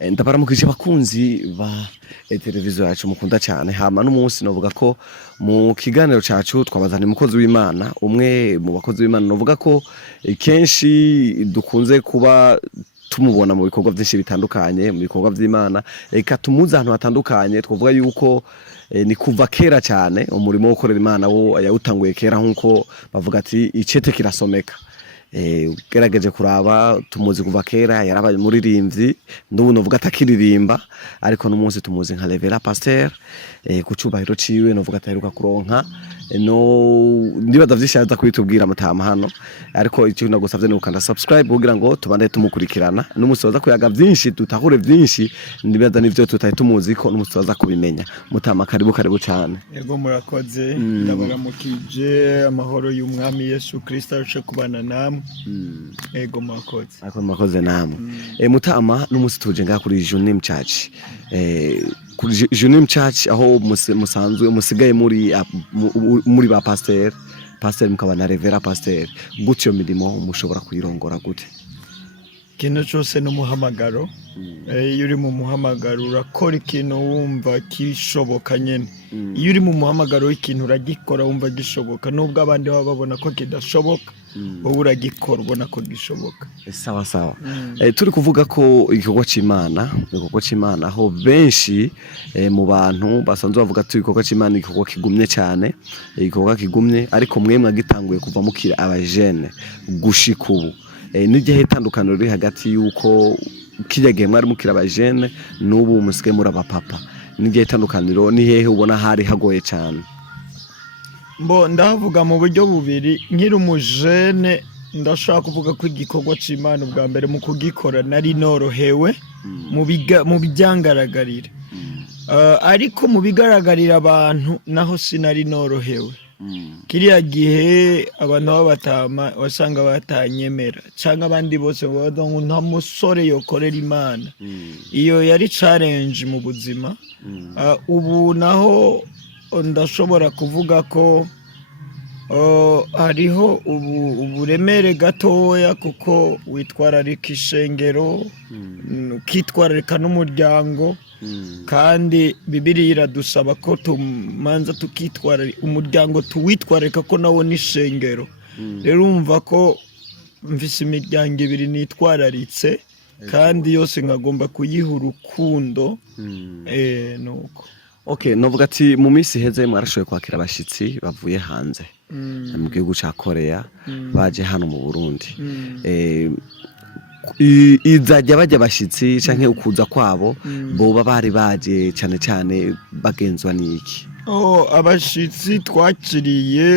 Ndabaramukije bakunzi ba televiziyo yacu mukunda cyane hama n'umunsi novuga ko mu kiganiro cacu twabazana umukozi w'Imana umwe mu bakozi w'Imana novuga ko kenshi dukunze kuba tumubona mu bikorwa byinshi bitandukanye mu bikorwa by'Imana eka tumuza ahantu hatandukanye twavuga yuko ni kuva kera cyane umurimo wo gukorera Imana wo yawutanguye kera nkuko bavuga ati icete kirasomeka gerageje kuraba tumuzi kuva kera yarabaye muririmbyi ndubu novuga atakiririmba ariko n'umunsi tumuzi nka Revera Pasteur ku cubahiro ciwe novuga ataheruka kuronka ndibaza vyishaza kwitubwira mutama hano ariko icyo nagusavye ni ukanda subscribe kugira ngo tubande tumukurikirana n'umunsi waza kuyaga vyinshi tutahure vyinshi ndibaza nivyo tutaye tumuzi ko n'umunsi waza kubimenya mutama karibu cyane. Yego murakoze ndabaramukije amahoro y'umwami Yesu Kristo aje kubana namwe. Yego murakoze. Murakoze namwe. Mutama n'umunsi tuje nga kuri Junim Church. Kuri Junim Church aho musanzwe musigaye muri ba pasteur mukaba na Revera Pasteur gutyo mirimo mushobora kuyirongora gute? Kino cyose n'umuhamagaro iyo uri mu muhamagaro urakora ikintu wumva kishoboka nyene iyo uri mu muhamagaro w'ikintu uragikora wumva gishoboka nubwo abandi baba babona ko kidashoboka wowe uragikora ubona ko gishoboka. Sawa turi kuvuga ko igikorwa c'Imana aho benshi mu bantu basanzwe bavuga ati igikorwa c'Imana igikorwa kigumye cyane igikorwa kigumye ariko mwemwe agitanguye kuva mukira abajene gushika ubu n'igihe itandukaniro riri hagati yuko kijyagiye mwari mukira abajene n'ubu musike muri abapapa n'igihe itandukaniro ni hehe ubona hari hagoye cyane? Ndavuga mu buryo bubiri nkiri umujene ndashaka kuvuga ko igikorwa c'Imana ubwa mbere mu kugikora nari norohewe mu byangaragarira ariko mu bigaragarira abantu naho sinari norohewe. Kiriya gihe abantu b'abatama wasanga batanyemera cyangwa abandi bose bavuga ngo nta musore yokorera Imana iyo yari challenge mu buzima. Ubu naho ndashobora kuvuga ko hariho uburemere gatoya kuko witwararika ishengero ukitwararika n'umuryango kandi Bibiliya iradusaba ko tumanza tukitwararika umuryango tuwitwararika ko nawo n'ishengero. Rero umva ko mfise imiryango ibiri nitwararitse kandi yose nkagomba kuyiha urukundo nuko. Okay, novuga ati mu minsi heze mwarashoboye kwakira abashitsi bavuye hanze mu gihugu ca Korea baje hano mu Burundi. Izajya bajya abashitsi canke ukuza kwabo boba bari baje cyane bagenzwa n'iki? Abashitsi twakiriye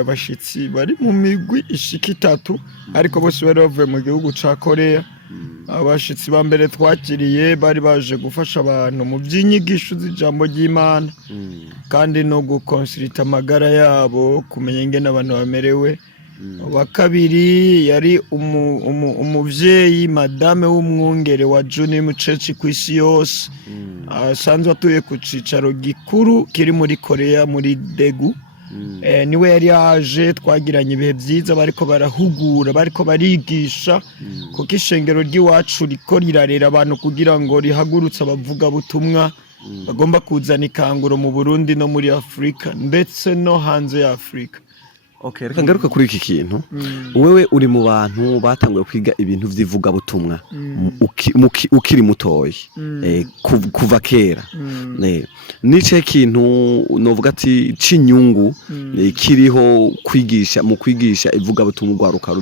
abashitsi bari mu migwi ishika 3 ariko bose bari bavuye mu gihugu ca Korea. Abashitsi ba mbere twakiriye bari baje gufasha abantu mu by'inyigisho z'ijambo ry'Imana kandi no gukonsulta amagara yabo kumenya ingene abantu bamerewe. Wa kabiri yari umuvyeyi madame w'umwungere wa Junim Church kw'isi yose asanzwe atuye ku cicaro gikuru kiri muri Korea muri Daegu. Niwe yari yaje twagiranye ibihe byiza bariko barahugura bariko barigisha kuko ishengero ry'iwacu riko rirarera abantu kugira ngo rihagurutse abavuga butumwa bagomba kuzana ikanguro mu Burundi no muri Afrika ndetse no hanze ya Afrika. Okay, reka ngaruka kuri iki kintu. Wewe uri mu bantu batanguye kwiga ibintu vy'ivuga butumwa ukiri mutoyi kuva kera. Nice kintu novuga ati cinyungu kiriho kwigisha ivuga butumwa gwaruka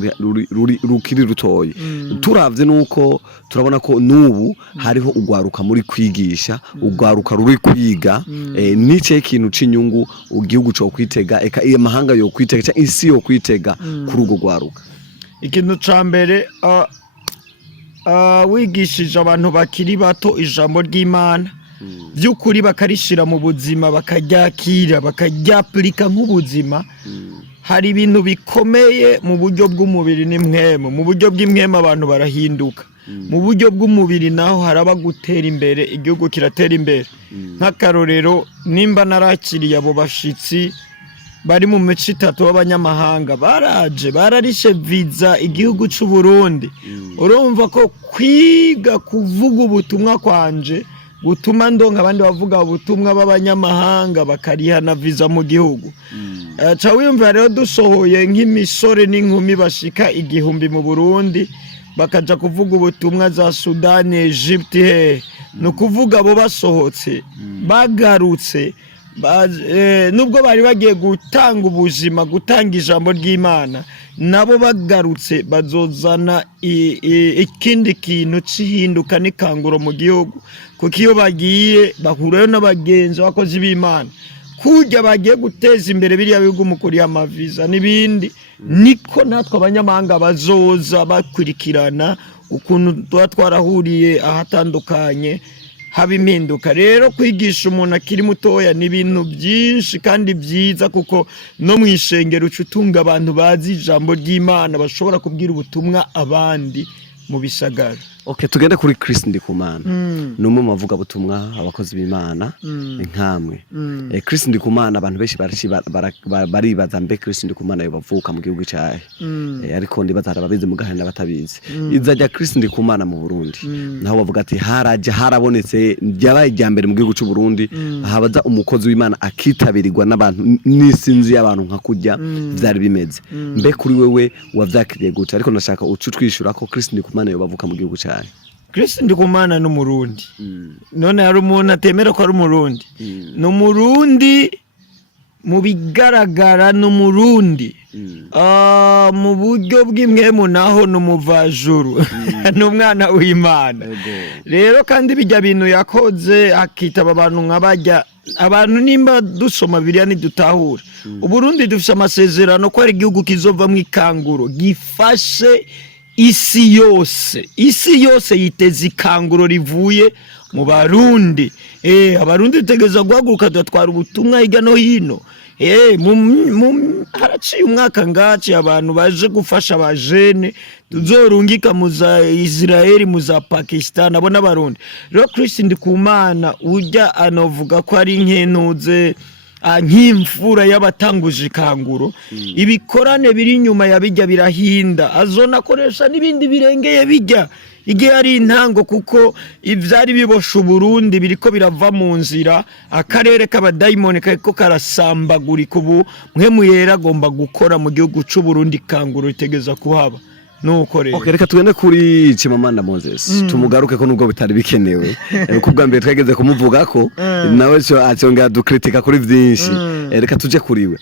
rukiri rutoyi. Turavye nuko turabona ko nubu hariho ugwaruka muri kwigisha ugwaruka ruri kwiga nice kintu cinyungu igihugu cyo kwitega eka amahanga yo kwitega isi yo kwitega kuri ugo gwaruka. Ikintu ca mbere wigishije abantu bakiri bato ijambo ry'Imana by'ukuri bakarishira mu buzima bakaryakira bakaryaplika nk'ubuzima. Hari ibintu bikomeye mu buryo bw'umubiri n'imwemo. Mu buryo bw'imwemo abantu barahinduka, mu buryo bw'umubiri naho haraba gutera imbere igihugu kiratera imbere. Nk'akarorero nimba narakiriye abo bashitsi bari mu mico itatu b'abanyamahanga baraje bararishe viza igihugu cy'u Burundi. Urumva ko kwiga kuvuga ubutumwa kwanje gutuma ndonka abandi bavuga ubutumwa b'abanyamahanga bakarihana viza mu gihugu. Ca wiyumva rero dusohoye nk'imisore n'inkumi bashika 1000 mu Burundi bakaja kuvuga ubutumwa za Sudani, Egypte, no kuvuga abo basohotse bagarutse nubwo bari bagiye gutanga ubuzima, gutanga ijambo ry'Imana, nabo bagarutse bazozana ikindi kintu cihinduka n'ikanguro mu gihugu, kuko iyo bagiye bahurayo n'abagenzi bakozi b'Imana kujya bagiye guteza imbere biriya bihugu mu kuri amaviza n'ibindi, niko natwe abanyamahanga bazoza bakurikirana ukuntu tuba twarahuriye ahatandukanye haba impinduka. Rero kwigisha umuntu akiri mutoya ni ibintu byinshi kandi byiza, kuko no mu ishengero utunga abantu bazi ijambo ry'Imana bashobora kubwira ubutumwa abandi mu bisagara. Okay, tugende kuri Chris Ndikumana. Numwe mu bavuga butumwa abakozi b'Imana nkamwe. Chris Ndikumana abantu benshi baribaza mbe Chris Ndikumana yobavuka mu gihugu cyahe. Ariko ndibaza arababizi mu gahanda batabizi. Izajya Chris Ndikumana mu Burundi. Naho bavuga ati harabonetse byabaye ijyambere mu gihugu cy'u Burundi, habaza umukozi w'Imana akitabirirwa n'abantu n'isinzi y'abantu nka kujya byari bimeze. Mbe kuri wewe wavyakiriye gute? Ariko nashaka ucutwishura ko Chris Ndikumana yobavuka mu gihugu cyahe. Chris Ndikumana n'umurundi. None hari umuntu atemera ko ari umurundi. N'umurundi mu bigaragara n'umurundi. Mu buryo bw'imwemu naho n'umuvajuru. N'umwana w'Imana. Rero kandi bijya bintu yakoze akitaba abantu nk'abajya abantu nimba dusoma Bibiliya nidutahura. Uburundi dufite amasezerano ko ari igihugu kizova mu ikanguro gifashe isi yose yiteze ikanguro rivuye mu Barundi. Abarundi tegeza guhaguruka dutwara ubutumwa hirya no hino. Haraciye umwaka ngaci abantu baje gufasha abajene tuzorungika mu za Israel, mu za Pakistan, abo n'Abarundi. Rero Chris Ndikumana ujya anovuga ko ari nkentuze nk'imfura y'abatanguje ikanguro, ibikorane biri nyuma ya bijya birahinda, azonakoresha n'ibindi birengeye bijya igihe ari intango, kuko ivyari bibosha Burundi biriko birava mu nzira, akarere k'abadayimoni kako karasambagurika. Ubu mwe muyera agomba gukora mu gihugu cy'u Burundi ikanguro ritegeza kuhaba. Nuko rero reka tugende kuri Chimamanda Moses tumugaruke ko nubwo bitari bikenewe, kuko bwa mbere twageze kumuvuga ko nawe acyongera dukritika kuri byinshi. Reka tuje kuriwe.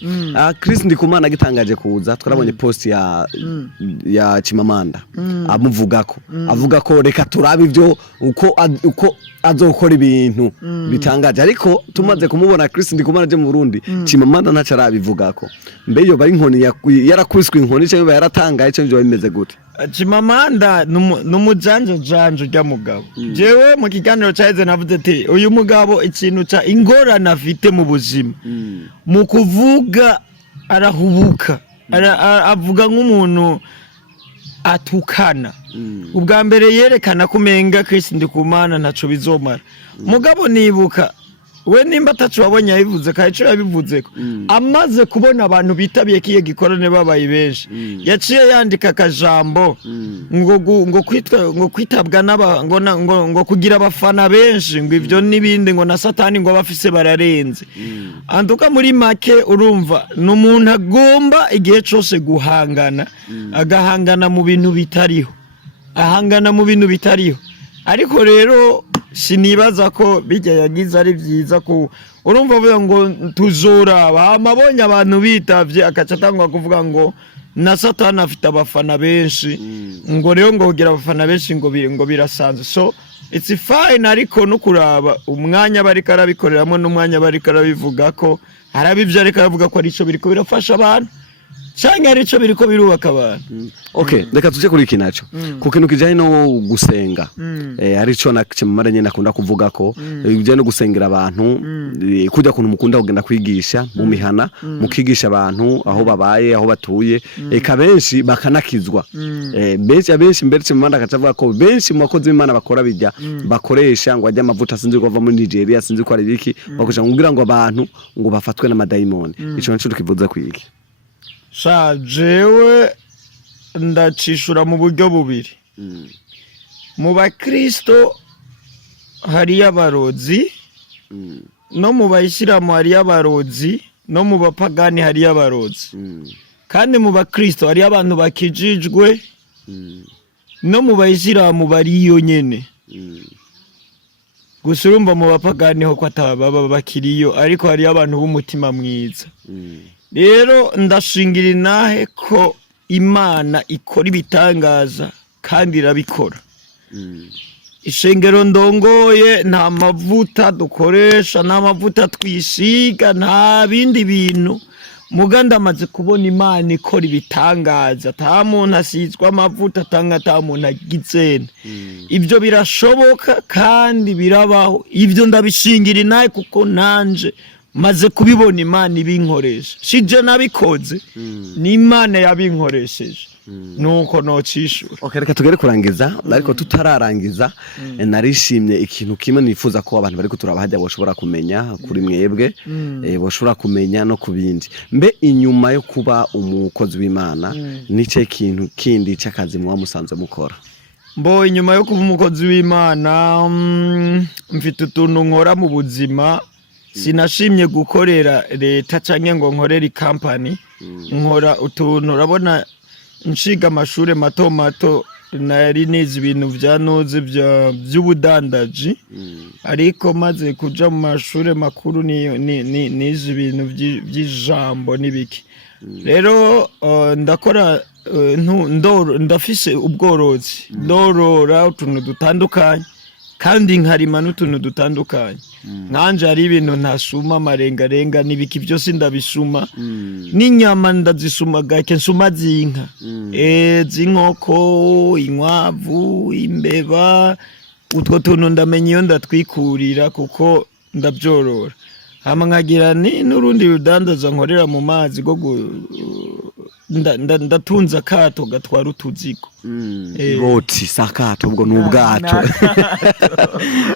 Chris Ndikumana gitangaje kuza, twarabonye post ya Chimamanda amuvuga ko avuga ko reka turabe ibyo uko azokora ibintu bitangaje, ariko tumaze kumubona Chris Ndikumana je mu Burundi Chimamanda ntaca arabivuga ko mbe yo bari inkoni yarakwiswe inkoni cyangwa yaratangaye cyangwa bimeze gute? Chimamanda numujanje rya mugabo. Jewe mu kiganiro cyaheze navuze ati uyu mugabo ikintu ca ingorana afite mu buzima mu kuvuga arahubuka, avuga nk'umuntu atukana. Ubwa mbere yerekana kumenga Chris Ndikumana ntaco bizomara. Mugabo nibuka we nimba atacu wabonye yabivuze kayico yabivuze ko amaze kubona abantu bitabiye kiye gikorane babaye benshi, yaciye yandika akajambo ngo kwitabwa ngo kugira abafana benshi, ngo ivyo nibindi, ngo na satani ngo bafise bararenze. Anduka muri make urumva n'umuntu agomba igihe cyose guhangana, agahangana mu bintu bitariho, ariko rero sinibaza ko bijya yagize ari byiza ko urumva vuga ngo tuzoraba amabonye abantu bitavye akacatangwa kuvuga ngo na satani afite abafana benshi, ngo rero ngo kugira abafana benshi ngo birasanzwe. So it's fine, ariko no kuraba umwanya bari karabikoreramo n'umwanya bari karabivuga ko harabivyo ariko aravuga ko arico biriko birafasha abantu. canke arico biriko birubaka abantu. Okay, reka tuje kuri iki naco ku kintu kijanye no gusenga arico na Chimamanda nyene akunda kuvuga ko bijanye no gusengera abantu kujya kuntu mukunda kugenda kwigisha mu mihana mukigisha abantu aho babaye aho batuye eka benshi bakanakizwa benshi mbere Chimamanda akavuga ko benshi mu bakozi b'Imana bakora bijya bakoresha ngo ajya amavuta sinzi ko ava muri Nigeria sinzi ko ari biki bakoresha kugira ngo abantu ngo bafatwe n'amadayimoni ico nico tukivuza kwiki jewe ndacishura mu buryo bubiri. Mu bakristo hari abarozi no mu bayisilamu hari abarozi no mu bapagani hari abarozi kandi mu bakristo hari abantu bakijijwe no mu bayisilamu bariyo nyene gusa urumva mu bapagani ho kwatababa bakiriyo ariko hari abantu b'umutima mwiza. Rero ndashingira inahe ko Imana ikora ibitangaza kandi irabikora. Ishengero ndongoye nta mavuta dukoresha nta mavuta twisiga nta bindi bintu muganda amaze kubona Imana ikora ibitangaza ta muntu asizwa amavuta tanga ta muntu agizene ibyo birashoboka kandi birabaho ibyo ndabishingira inahe kuko nanje maze kubibona Imana ibinkoresha shije nabikoze ni Imana yabinkoresheje nuko nocishura. Okay, reka tugere kurangiza ariko tutararangiza narishimye ikintu kimwe nifuza ko abantu bari kuturabahajya boshobora kumenya kuri mwebwe boshobora kumenya no kubindi mbe inyuma yo kuba umukozi w'Imana nice kintu kindi cy'akazi mwa musanze mukora. Mbo inyuma yo kuba umukozi w'Imana mfite utuntu nkora mu buzima sinashimye gukorera leta canke ngo nkorera company nkora utuntu urabona nshiga amashure mato mato nari nizi ibintu vyanuze by'ubudandaji ariko maze kuja mu mashure makuru nizi ibintu by'ijambo nibiki rero ndakora ndafise ubworozi ndorora utuntu dutandukanye kandi nkarima n'utuntu dutandukanye nkanje hari ibintu ntasuma amarengarenga nibiki byose ndabisuma n'inyama ndazisuma gake nsuma zinka z'inkoko inkwavu imbeba utwo tuntu ndamenya iyo ndatwikurira kuko ndabyorora hama nkagira n'urundi rudandaza nkorera mu mazi go ndatunza akato gatwara utuzigo boti sakato ubwo n'ubwato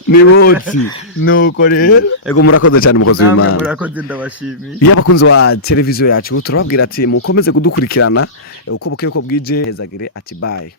ni boti nuko rero ego murakoze cyane umukozi w'Imana. Murakoze ndabashimiye. Iyo abakunzi wa televiziyo yacu turababwira ati mukomeze kudukurikirana uko bukeye ko bwije hezagire ati bye.